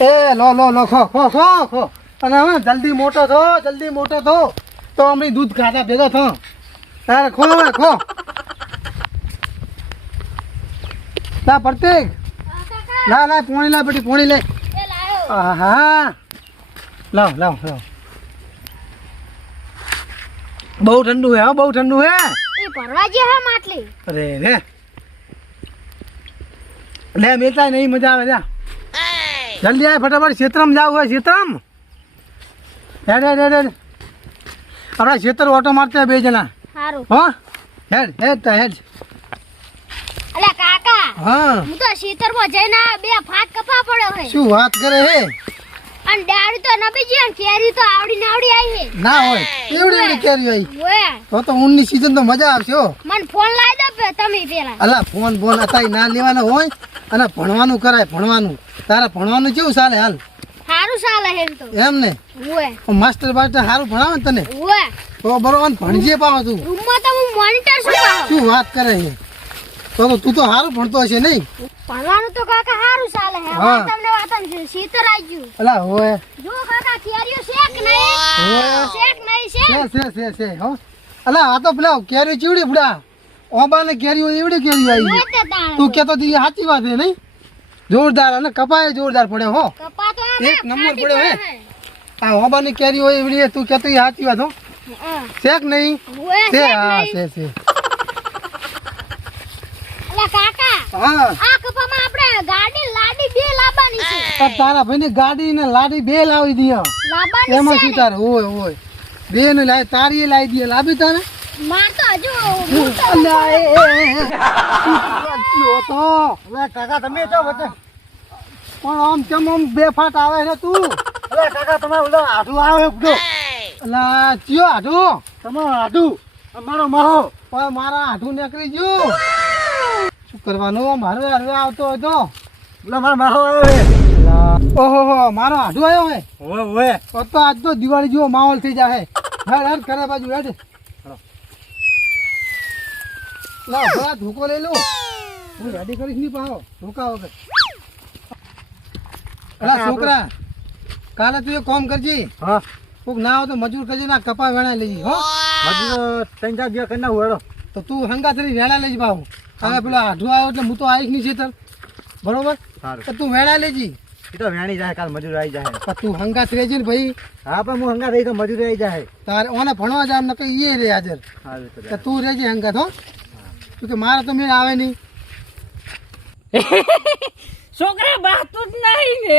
એ લો ખો ખો ખો ખો અને હવે જલ્દી મોટો થો તો અમે દૂધ ખાતા ભેગા થો તારે ખો હવે ખો લા પ્રતિક લા પોણી લા બેટી પોણી લે હા લાવ બહુ ઠંડુ હે બહુ ઠંડુ હે એ ભરવા જે હે માટલી અરે રે લે મેતા નહીં મજા આવે જા જલ્દી આય ફટાફટ ક્ષેત્રમાં જાવ હોય ક્ષેત્રમાં હેડ આપણા ક્ષેત્ર ઓટો મારતા બે જણા સારું હો હેડ અલે કાકા હા હું તો શીતરમાં જઈને બે ફાટ કપા પડ્યો હે શું વાત કરે હે અને ડાળી તો નબીજી અને કેરી તો આવડી આવી હે ના હોય એવડી કેરી આવી ઓએ તો ઊનની સીઝન તો મજા આવશે હો મને ફોન લાવી દે તમે પેલા અલા ફોન અતાઈ ના લેવાનો હોય અને ભણવાનું કરાય તારે ભણવાનું કેવું ચાલે હાલ સારું ચાલે હે તો એમ ને ઓએ માસ્ટર સારું ભણાવે તને ઓએ તો બરોબર ભણજે પાવ તું રૂમમાં તો હું મોનિટર શું વાત કરે છે તો તું તો સારું ભણતો હશે નહીં ભણવાનું તો કાકા સારું ચાલે હે હા. તમને વાતન શીતર આવી ગયું અલા હોય જો કાકા કેરીઓ શેક નહીં છે હો અલા આ તો પેલા કેરી ચીવડી ફડા ઓબા ને કેરીઓ એવડી કેરી આવી ઓતે દાણા તું કેતો તી સાચી વાત હે નહીં જોરદાર અને કપાય જોરદાર પડે હો કપા તો એક નંબર પડ્યો હે આ ઓબા ની કેરી હોય એવડી તું કેતો ઈ સાચી વાત હો શેક નહીં ઓએ છે શેક હા નહીં છે અલે કાકા હા આ કપામાં આપણે ગાડી લાડી બે લાવવાની છે તારા ભાઈ ની ગાડી ને લાડી બે લાવી દઈએ લાવવાની એમાં છે શું તારે હોય બે ને લાવી તારી લાવી દઈએ લાવી તારે માર તો હજુ કાકા તમે પણ આમ કેમ આમ બે ફાટ આવે છે તું કાકા તમે આઢું આવે અલા ચિયો આઢું તમારો આઢું અમારો મારો પણ મારા આઢું નીકળી ગયું શું કરવાનું મારો હરવે આવતો હોય તો મારો મારો આવ્યો ઓહો મારો આઢું આવ્યો હે ઓય તો આજ તો દિવાળી જેવો માહોલ થઈ જાય હેડ કરે બાજુ હેડ લા ભલા ધોકો લઈ લો હું રેડી કરીશ નહીં પાહો ધોકા વગર અલા છોકરા કાલે તું એક કામ કરજી હા કોક ના આવે તો મજૂર કરજે ના કપા વેણા લેજી હો મજૂર ત્રણ ચાર દિવસ કરી નાખું હેડો તો તું હંગાથરી વેણા લેજી પાહો કાલે પેલો આઢું આવ્યો એટલે હું તો આવીશ નહીં છેતર બરોબર તો તું વેણા લેજી એ તો વેણી જાય કાલ મજૂર આવી જાય પણ તું હંગાથ રહેજે ને ભાઈ હા પણ હું હંગા રહી તો મજૂર આવી જાય તારે ઓને ભણવા જાય નકર ઈ રે હાજર તો તું રહેજે હંગાથ હો તું કે મારે તો મેળ આવે નહીં છોકરા બાતું જ નહીં ને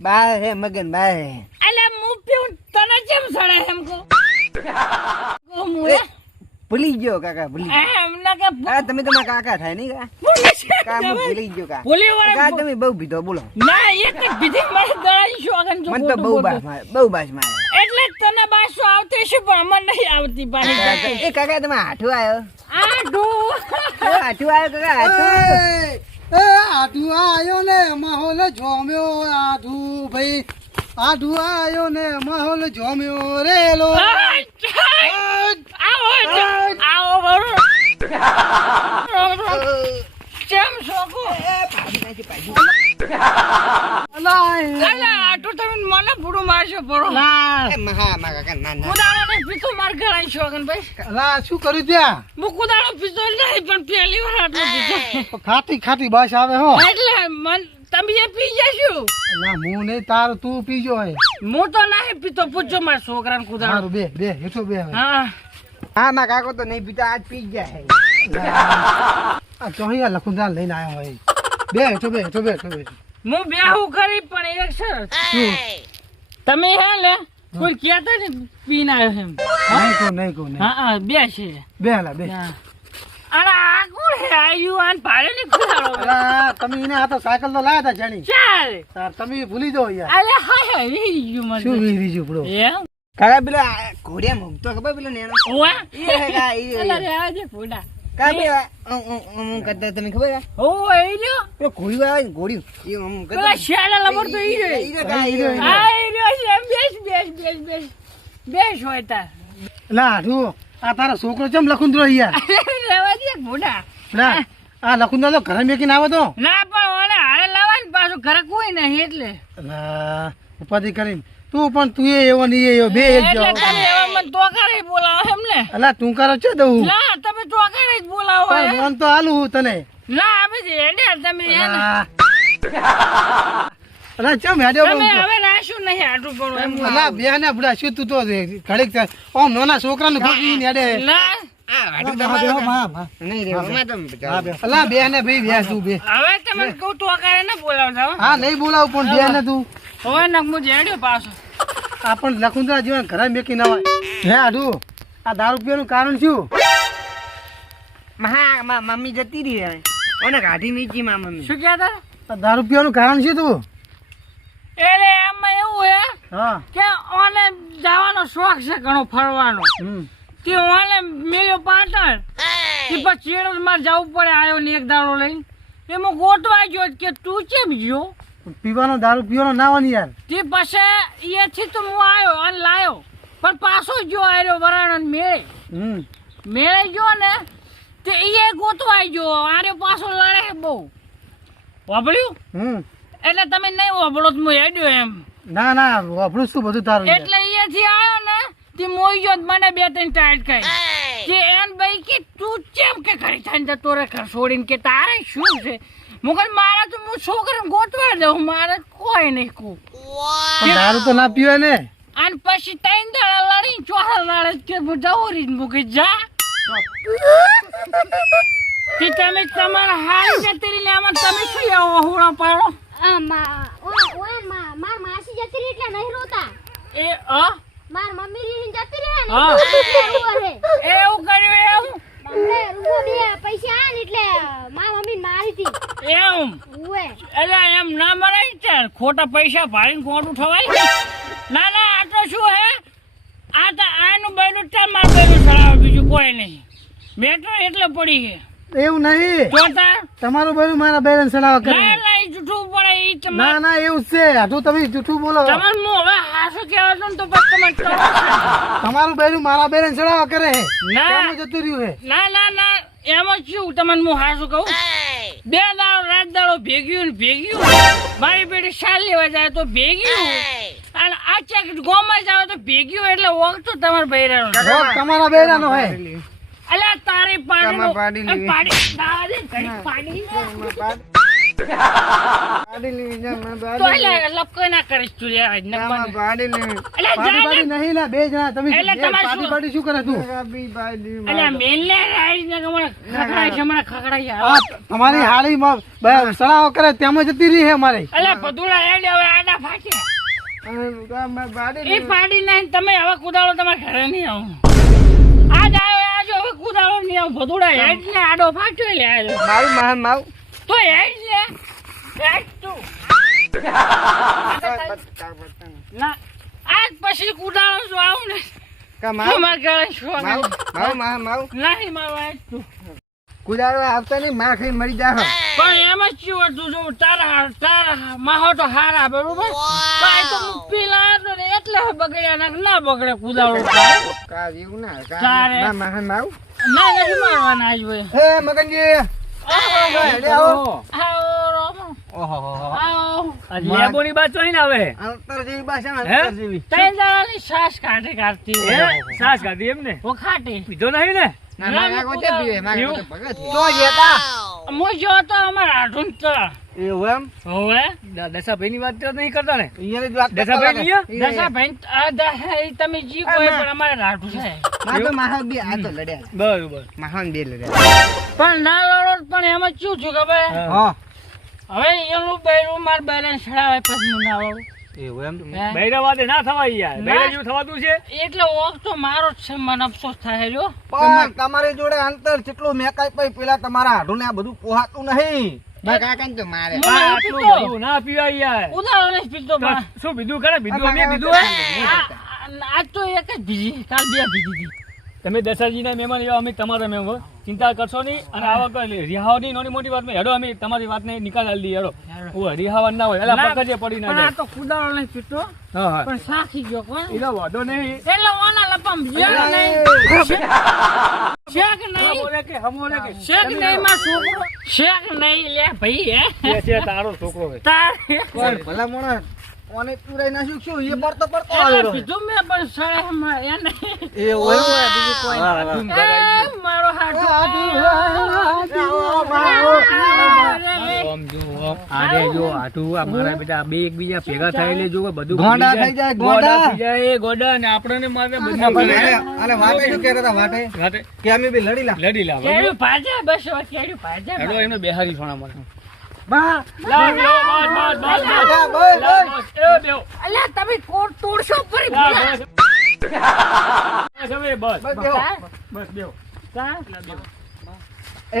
બા હે મગન બા હે અલે હું પીઉં તને કેમ સડે એમ કો ભૂલી ગયો કાકા ભૂલી એમ ના કે હા તમે તમારા કાકા થાય નહીં કા હું ભૂલી ગયો કા ભૂલી કા વાળા તમે બહુ પીધો બોલો ના એક જ બીજી મારે દળાઈ શોગન જો મને તો બહુ બાસ મારે એટલે જ તને બાસુ આવતી છે પણ અમને નહીં આવતી પાછી એ કાકા તમે હાઠું આવ્યો આડો હાઠું આવ્યો કાકા હાઠું એ આઢું આયો ને માહોલ જોમ્યો આઢું ભાઈ આઢું આયો ને માહોલ જોમ્યો રેલો આવો બરો કેમ છોકો અલા આટો તમે મને પૂરું મારશો બરો મહા કાકા ના ના કુદાડો ને પીતો માર ગળાઈ શોગન ભાઈ અલા શું કર્યું ત્યાં હું કુદાડો પીતો નહીં પણ પહેલી વાર આટલો પીતો ખાટી બસ આવે હો એટલે મન તમે એ પી જશો ના હું નહીં તાર તું પીજો હે હું તો નહીં પીતો પૂછજો મારા છોકરાને કુદાડો સારું બે હેઠો બે હવે હા હા માં કાકો તો નહીં પીતા આજ પી ગયા આ ચોહિયા લખુંદાર લઈને આવ્યો હોય બે હેઠો બે હું બેહું કરી પણ એક સર તમે હે લે કોઈ કહેતા ને પીને આવ્યો એમ નહીં કહું હા બે છે બે હાલા બે અને આ કોણ હે આયુ આન ભાડે ની કુદાડો અલા, તમે એને આ તો સાયકલ તો લાયા હતા જાણી ચાલ તાર તમે ભૂલી જાઓ યાર અલે હા વી ગયું મને શું વીરી જો બડો એમ કાકા પેલો ઘોડિયા મૂકતો ખબર પેલો નેનો ઓવા એ હે કા એ અલા રે આજે ફોડા કા બે કરતા તમે ખબર હે ઓ એ લ્યો પેલો ઘોડિયું આવે ને ઘોડિયું એ પેલા શેડા લબર તો ઈ રે આ ઈ રહ્યો છે બેસ હોય તાર લા આઢું આ તારો છોકરો ચમ લખુંદરો યાર રેવા દે ફોડા ના આ લખુંદરો તો ઘરે મેકીને આવે તો ના પણ ઓને હારે લાવવા ને પાછું ઘરે કોઈ નહીં એટલે અલા, ઉપાધિ કરીને તું એવો નહીં એવો બે એક એટલે જાઓ. તમે એવા મને તોકારે બોલાવો એમ ને અલા તું કરો છે દઉં ના તમે તોકારે જ બોલાવો પણ હે. મન તો આલું હું તને ના અમે જ હેડ્યા તમે હે ને. અલા ચમ હેડ્યો તમે બહુ? હવે રાખ્યું નહીં આટલું પણ એમ અલા બે ને બુડા શું તું તો ઘડીક થાય. ઓમ નાના છોકરાને ખોટી હેડે ના નહીં રે અમે તો અલા બે ને ભાઈ બે તું બે હવે તમે કહું તોકારે ના બોલાવતા હો. હા નહીં બોલાવું પણ બે ને તું હવે ને હું હેડ્યો પાછો આ પણ લખુંદરા જીવન ઘરે મેકી ના હોય હે આડું આ દારૂ પીવાનું કારણ શું? મમ્મી જતી રહી હવે ઓને કાઢી નીચી માં મમ્મી શું કહેતા આ દારૂ પીવાનું કારણ શું તું? એટલે એમાં એવું હે હા કે ઓને જવાનો શોખ છે ઘણો ફરવાનો તે ઓને મેલ્યો પાટણ તે પછી ચેડમાં જવું પડે આવ્યો ને એક દાડો લઈને એમાં ગોતવા ગયો કે તું કેમ ગયો પીવાનો દારૂ પીવાનો ના હોય ને યાર. તે પછી એથી તો હું આવ્યો અને લાયો પણ પાછો ગયો આવ્યો વરાણ મેળે હમ મેળે ગયો ને તે એ ગોતવાઈ ગયો આર્યો પાછો લડે બહુ વાપર્યું હમ એટલે તમે નહીં વાપરો તો હું હેડ્યો એમ ના ના વાપરું શું બધું તારું યાર. એટલે અહીંયાથી આવ્યો ને તે મોઈ ગયો મને બે ત્રણ ટાઈટ ખાઈ કે એન ભાઈ કે તું કેમ કે ઘરે થઈને જતો રે ઘર છોડીને કે તારે શું છે મુકલ મારા તો હું છોકરાને ગોતવા દઉં મારે કોઈ નહીં કહું પણ દારૂ તો ના પીવાય ને. અને પછી ત્રણ દાડા લડી ચોથા દાડે કે હું જવું રહી મૂકી જા તે તમે તમારા હારી જતી રહી આમાં તમે શું આવો હોળા પાડો માર માસી જતી રહી એટલે નહીં રોતા એ માર મમ્મી રીને જતી રહે ને હા. એટલે રૂવો છે. એવું કર્યું એવું અમને રૂવો બે પૈસા આન એટલે માર મમ્મી મારી હતી એમ ઉવે એટલે એમ ના મરાય છે ખોટા પૈસા ભાડીને ખોટું થવાય ના ના આ તો શું હે આ તો આનું બૈરું ચાલ મારું બૈરું ચડાવે બીજું કોઈ નહીં મેટ્રો એટલે પડી છે એવું નહીં જોતા તમારું બધું મારા બેલેન્સ ચડાવવા કરે. ના ના ઈ જૂઠું પડે ઈ ના તમારે ના એવું જ છે આટલું તમે જૂઠું બોલો. તમારે હું હવે હાસું કહેવાતું ને તો પછી તમે કરો. તમારું બેલું મારા બેલેન્સ ચડાવવા કરે છે. ના કેમ જતું રહ્યું છે? ના ના ના એમાં શું તમને હું હાસું કહું બે દાડો રાત દાડો ભેગ્યું ને ભેગ્યું મારી બેટી શાલ લેવા જાય તો ભેગ્યું અને આ ચેક ગોમાં જાવ તો ભેગ્યું એટલે વખતો તમારે બૈરાનો રોગ તમારા બેરાનો હોય. અલ્યા તારી પાડીનો પાડી લેવી. પાડી દાદી ઘડી પાડી પાડી લેવી જા માં તો અલ્યા લપકો ના કરીશ તું યાર માં પાડી લેવી અલ્યા પાડી જા પાડી નહીં લા બે જણા તમે એટલે બે તમારે પાડી શું? પાડી શું કરે તું? રાબી પાડી અલ્યા મેલને રાઈડ ને કમણ ખખડાય છે મને ખખડાય આ તમારી હાડીમાં સડાવો કરે તેમાં જતી રહી છે અમારે. અલ્યા પદુડા હેડ હવે આડા ફાટ્યા માં પાડી એ પાડી નહીં તમે હવે કુદાડો તમારે ઘરે નહીં આવું આજ આવ્યો આજ હવે કુદાડો નહીં આવું ભદુડા હેડ ને આડો ફાટ્યો લે આજો મારું મહાન માવ તો હેડ લે હેડ તું ના આજ પછી કુદાડો જો આવું ને કા માવ તમારે ઘરે શું માવ મહાન માવ નહીં મારવા હેડ તું કુદાડો આવતા નહીં માર ખાઈ મરી જા પણ એમ જ શું હતું જો તારા માહો તો હારા બરોબર ભાઈ તો હું પીલા હતો ને એટલે બગડ્યા ના બગડે કુદાડો કા એવું ના તારે. કા મહાન માવ ના નથી મારવાના આજ ભાઈ હે મગનજી લે આવો. લેબોની બાત તો ને હવે અંતર જેવી ભાષા હે? અંતર જેવી ત્રણ દાડાની શ્વાસ કાઢતી સાસ કાઢી એમ ને ઓ ખાટી પીધો નહીં ને ના માગા કોતે પીવે માગા એવું? કોતે ભગત તો જેતા હું જો તો અમારા આઠું તો એવું એમ હોવે દશાભાઈ ની વાત તો નહીં કરતા ને ઈયાની જ વાત દશાભાઈ ની દશા ભાઈ તમે જી કોઈ પણ અમારે રાઠું છે માં તો મહાન બે આ તો લડ્યા બરોબર મહાન બે લડ્યા પણ ના લડો પણ એમાં શું છું ખબર હા હવે એનું બૈરું માર બેલેન્સ ચડાવે પછી હું ના લડું એવું એમ હે? બૈરા વાદે ના થવાય યાર ના. બૈરા જેવું થવાતું છે એટલે ઓફ તો મારો જ છે મને અફસોસ થાય રહ્યો પણ તમારી જોડે અંતર કેટલું મેકાય પઈ પેલા તમારા હાડું ને આ બધું પોહાતું નહીં મારા કાકાને તો મારે હું આ નહીં આટલું પીતો. બધું ના પીવાય યાર ઉદાહરણ નહીં પીતો પણ શું બીજું કરે બીજું અમે બીજું હે? આજ તો એક જ ભીજી કાલ બે ભીજી હતી તમે દશાજી ના મહેમાન એવા અમે તમારા મહેમાન ચિંતા કરશો નહીં અને આવા કોઈ રિહાવાની નાની મોટી વાતમાં હેડો અમે તમારી વાતને નિકાલ આલી દઈએ હેડો ઓય રિહાવા ના હોય એલા પકડજે પડી ના પણ આ જાય તો કુદાળો નહીં પીતો હા હા પણ સાખી ગયો કોણ એનો વાંધો નહીં એટલે ઓના લપમ શેક નહીં શેક નહીં હમોરે કે શેક નહીં માં છોકરો શેક નહીં લે ભાઈ હે છે તારો છોકરો હોય તાર પણ ભલા મોણા કોને પુરાઈ નાખ્યું શું એ પડતો પડતો એટલે આવેલો કીધું મેં પણ સળેમાં એને એ હોય બીજું કોઈ વાહ, વાહ. એ મારો હાથ આમ જો આડે જો આટું આ મારા બેટા બે એકબીજા ભેગા થયેલે જો બધું ગોંડા ભૂલી થઈ જાય, ગોંડા. થઈ જાય એ ગોંડા ને આપણને મારે બધું અલે વાટે શું કહેતા હતા વાટે રાતે કે અમે બી લડી લા લડી લાવ કેડું ભાજે બસ કેડું ભાજે હેડો એમને બેહારી સોના મને બા લાવ લો બસ બસ બોલ, બોલ. એ દેવ અલ્યા તમે કોટ તોડશો ફરી બસ હવે બસ બસ બેહો. બસ દેવ એ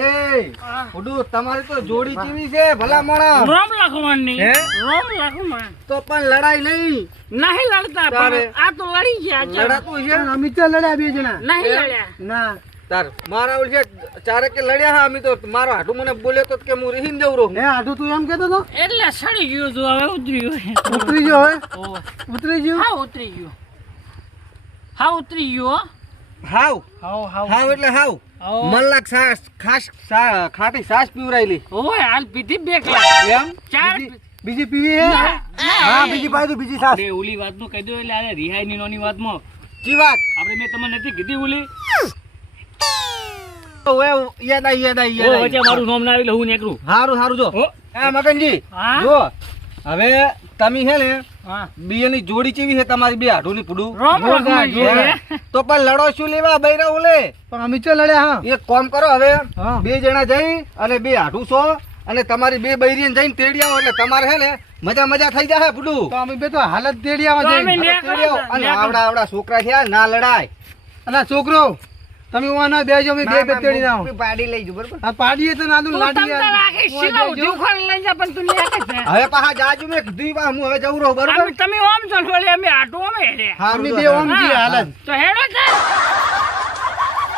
ઉડુ તમારી તો જોડી કેવી છે ભલા મોણા રોમ લખવાની હે? રોમ લખવા તો પણ લડાઈ નહીં નહીં લડતા તારે. પણ આ તો લડી ગયા છે લડાતું છે અમે તો લડ્યા બે જણા નહીં લડ્યા ના તાર મારા ઓલ છે ચારે કે લડ્યા હા અમે તો મારો હાટુ મને બોલ્યો તો કે હું રીહીન જઉં રહું હે આઠું તું એમ કેતો તો એટલે સડી ગયું તું હવે ઉતર્યું ઉતરી ગયો હવે ઓ ઉતરી ગયો હા ઉતરી ગયું હા ઉતરી ગયું હો. હાવ હાવ હાવ હાવ એટલે હાવ હાવ. મલ્લાક સાસ ખાસ ખાટી સાસ પીવરાયેલી ઓય હાલ પીધી બે ગ્લાસ એમ ચાર બીજી પીવી હે ના, હા બીજી પાઈ દો બીજી સાસ આપણે ઓલી વાતનું કહી દો એટલે આ રિહાઈ ની નાની વાતમાં કી વાત આપણે મેં તમને નથી કીધી ઓલી ઓએ યાદ આઈ યાદ આઈ ઓ યાદ વચ્ચે આઈ મારું નામ ના આવી એટલે હું નીકળું હારું હારું જો ઓ એ મગનજી હા જો હવે તમે હે ને હા બીએની જોડી ચેવી છે તમારી બે હાડુની પુડું રોમ જોરદાર, લખવાનું જોરદાર. છે. તો પણ લડો શું લેવા બૈરા ઓલે પણ અમે તો લડ્યા હા એક કામ કરો હવે હા. બે જણા જઈ અને બે હાડું છો અને તમારી બે બૈરીને જઈને તેડી આવો એટલે તમારે હે ને મજા મજા થઈ જાય પુડું તો અમે બે તો હાલત દેડિયામાં તો અમે જઈને ને- તેડી આવો. અને આવડા આવડા છોકરા થયા ના લડાય અલા છોકરો તમે ઓના બેજો અમે બે બે તેડી ના પાડી લઈ જો બરોબર આ પાડીએ તો નાદુ તું લાડી તમ તાર આખી શીલા ઉધી ઉખાડી લઈ જા પણ તું લે કે છે. હવે પાછા જાજુ મેં કીધું બા હું હવે જઉં રહું બરોબર અમે તમે ઓમ છો ને વળી અમે આટો અમે હેડ્યા. હા અમે બે ઓમ જી હાલત તો હેડો